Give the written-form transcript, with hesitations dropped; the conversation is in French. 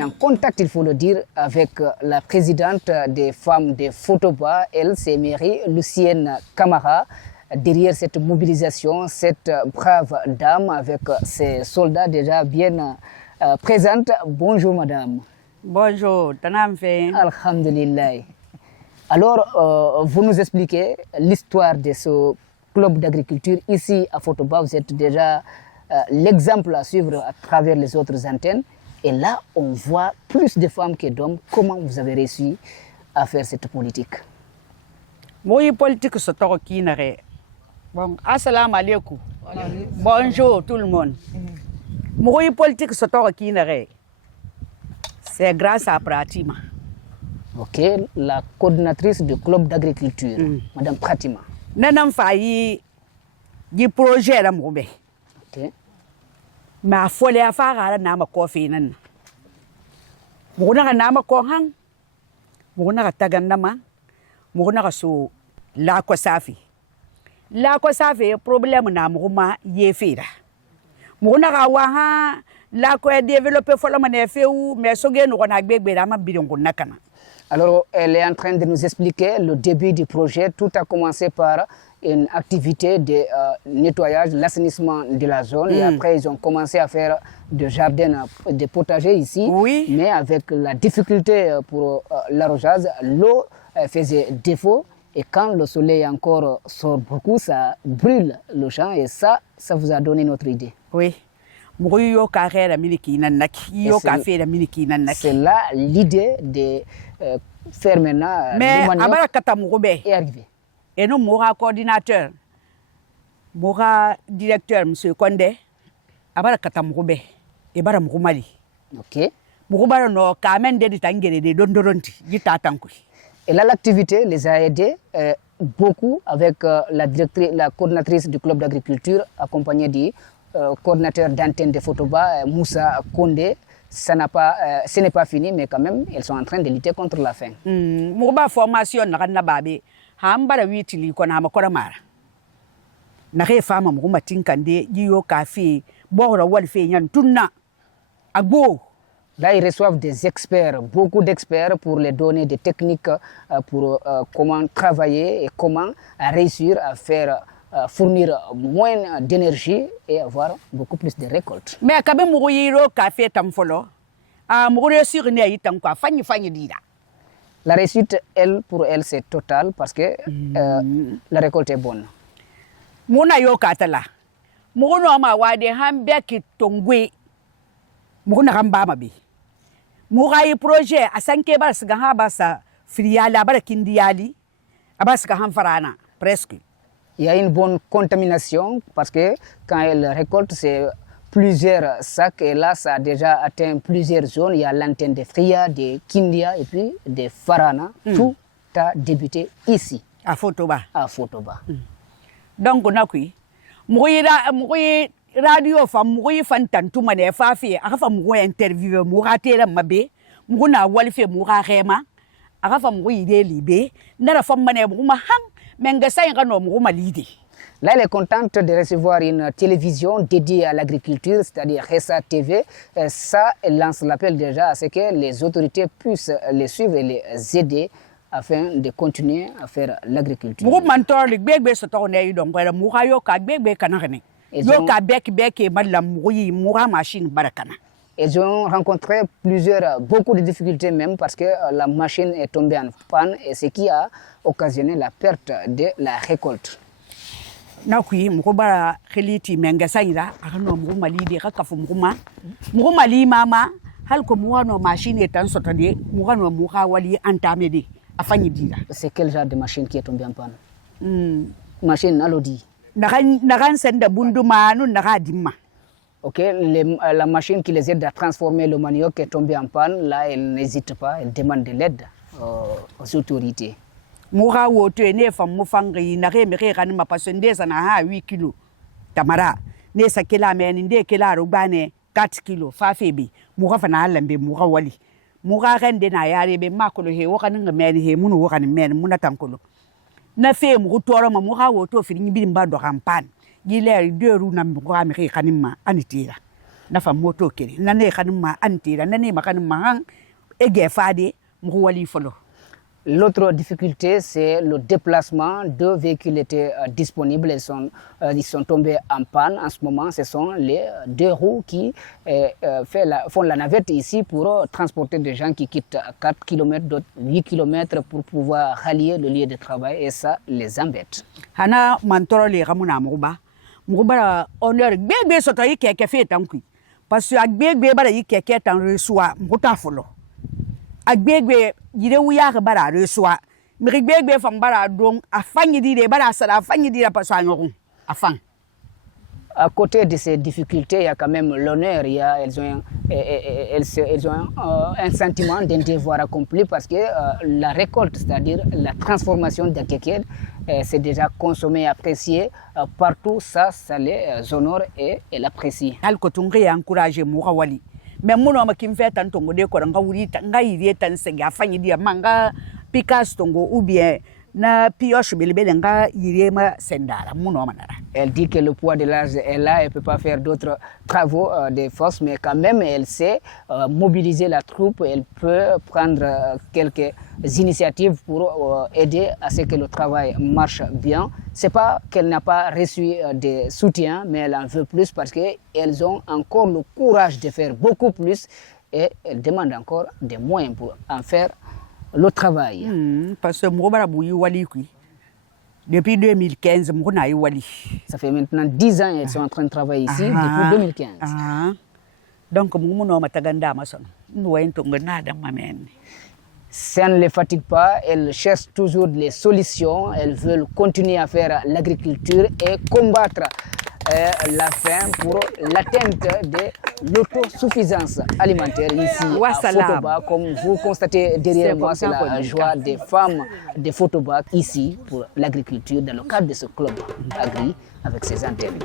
est en contact, il faut le dire, avec la présidente des femmes de Photoba. Elle, c'est Marie-Lucienne Camara. Derrière cette mobilisation, cette brave dame avec ses soldats déjà bien présentes. Bonjour madame. Bonjour, Tanamfe. Alhamdulillah. Alors, vous nous expliquez l'histoire de ce club d'agriculture ici à Photoba. Vous êtes déjà l'exemple à suivre à travers les autres antennes. Et là, on voit plus de femmes que d'hommes. Comment vous avez réussi à faire cette politique? Moi, politique, c'est toi qui n'arrête. Bon, assalamu alaikum. Bonjour tout le monde. Moi, politique, c'est toi qui n'arrête. C'est grâce à Pratima. Ok, la coordinatrice du club d'agriculture, Madame Pratima. Nanam failli du projet à Moubé. Ok. Ma folie à faire à la nama coffee. Mouna nama kohang, Mouna taganama, Mouna sou la kosafi. La kosafi, problème na mouma yefira. Mouna waha, la ko développé follow ou mais sogen on a bébé la nakana. Alors, elle est en train de nous expliquer le début du projet. Tout a commencé par une activité de nettoyage, l'assainissement de la zone. Et après, ils ont commencé à faire des jardins, des potagers ici. Oui. Mais avec la difficulté pour l'arrosage, l'eau faisait défaut. Et quand le soleil encore sort beaucoup, ça brûle le champ. Et ça vous a donné notre idée. Oui. C'est là l'idée de faire maintenant mais le manioc est arrivé. Et nous, Moura coordinateur, Moura directeur, M. Condé, Abara Katamoube, et Bara Mouroumali. Ok. Mouroubara no Kamen de Tangere de Dondoronti, Gita Tankui. Et là, l'activité les a aidés beaucoup avec la coordinatrice du club d'agriculture, accompagnée du coordinateur d'antenne de Photoba, Moussa Kondé. Ce n'est pas fini, mais quand même, ils sont en train de lutter contre la faim. Mouba formation n'a babé, Hambara 8 li kona makoramara. N'a femme Mouma Tinkande, Gio Café, Bora Walfe Yan Tuna, Agbo. Là, ils reçoivent des experts, beaucoup d'experts pour les donner des techniques pour comment travailler et comment réussir à faire fournir moins d'énergie et avoir beaucoup plus de récoltes. Mais quand même, Mouyiro Café Tamfolo, à mourir sur une aïtanka, Fanny Dida. La réussite, pour elle, c'est total parce que la récolte est bonne. Mouna Yokatala, Mouno Mawade, Hambeki Tongwe, Mouna Rambamabi. Mouraï projet à Sankebas Gahabasa, Friala, Barakindiali, Abbas Gahamfarana, presque. Il y a une bonne contamination parce que quand elle récolte, c'est plusieurs sacs et là, ça a déjà atteint plusieurs zones. Il y a l'antenne de Fria, de Kindia et puis de Farana. Tout a débuté ici. À Photoba. À Photoba. Donc, on a qui radio femme fantan tout mané fafi arafa mou interview mou raté la mabé mou na walfe mou rema arafa mou idée libé na femme mané mou ma hang menga sa ngano mou ma lidé. Là, elle est contente de recevoir une télévision dédiée à l'agriculture, c'est-à-dire Ressa TV. Ça, elle lance l'appel déjà à ce que les autorités puissent les suivre et les aider afin de continuer à faire l'agriculture. Mou mentor le bébé se tourner donc mou rayo ka bébé kanarene. Ils ont rencontré beaucoup de difficultés même parce que la machine est tombée en panne et ce qui a occasionné la perte de la récolte. C'est quel genre de machine qui est tombée en panne? Machine à l'audi. Ok, la machine qui les aide à transformer le manioc est tombée en panne. Là, elle n'hésite pas, elle demande de l'aide aux autorités. Moura woto ne fam mufangi na re mere kan ma pasende sana ha 8 kilo tamara ne sakela men inde kila rubane 4 kilo fa febi muga fana lambe muga wali muga rende na yare be makolo he wokanin men he munu wokan men munatankolo na fe mu toro ma muga woto firin bi mba do kampan giler de ru na muga mere kanima anitira. na fa moto kiri na ne kan ma antira na ne makan ma ege fadi mu wali folo. L'autre difficulté, c'est le déplacement. 2 véhicules étaient disponibles. Ils sont tombés en panne. En ce moment, ce sont les 2 roues qui font la navette ici pour transporter des gens qui quittent 4 km, d'autres 8 km pour pouvoir rallier le lieu de travail. Et ça les embête. Hana mantoro le ramuna muba honneur bébé soto yi keke fait tankui. Parce que bébé bara yi keke tan reçoit muta folo. Agbegbe yire wuya ka bara reçoit mi gbegbe fam bara don afanyi di de bara sala afanyi di la paso anyoru afan. À côté de ces difficultés, il y a quand même l'honneur. Elles ont un sentiment d'un devoir accompli parce que la récolte, c'est-à-dire la transformation d'un kéké, c'est déjà consommé et apprécié partout. Ça les honore et l'apprécie. Alkotungi a encouragé Mourawali. Mais mon homme qui me fait tant tongo de koranga wuri tanga yiri tan senga afanyi di manga pikas tongo ou bien na pioche belebele nga yiri ma sendara mon homme nara. Elle dit que le poids de l'âge est là, elle ne peut pas faire d'autres travaux des forces, mais quand même elle sait mobiliser la troupe, elle peut prendre quelques initiatives pour aider à ce que le travail marche bien. Ce n'est pas qu'elle n'a pas reçu des soutiens, mais elle en veut plus parce qu'elles ont encore le courage de faire beaucoup plus et elle demande encore des moyens pour en faire le travail. Parce que moi, depuis 2015, ça fait maintenant 10 ans qu'elles sont en train de travailler ici, depuis 2015. Donc, ça ne les fatigue pas, elles cherchent toujours des solutions, elles veulent continuer à faire l'agriculture et combattre la faim pour l'atteinte de l'autosuffisance alimentaire ici à Photoba. Comme vous constatez derrière moi, c'est la joie des femmes de Photoba ici pour l'agriculture dans le cadre de ce club agri avec ses antennes.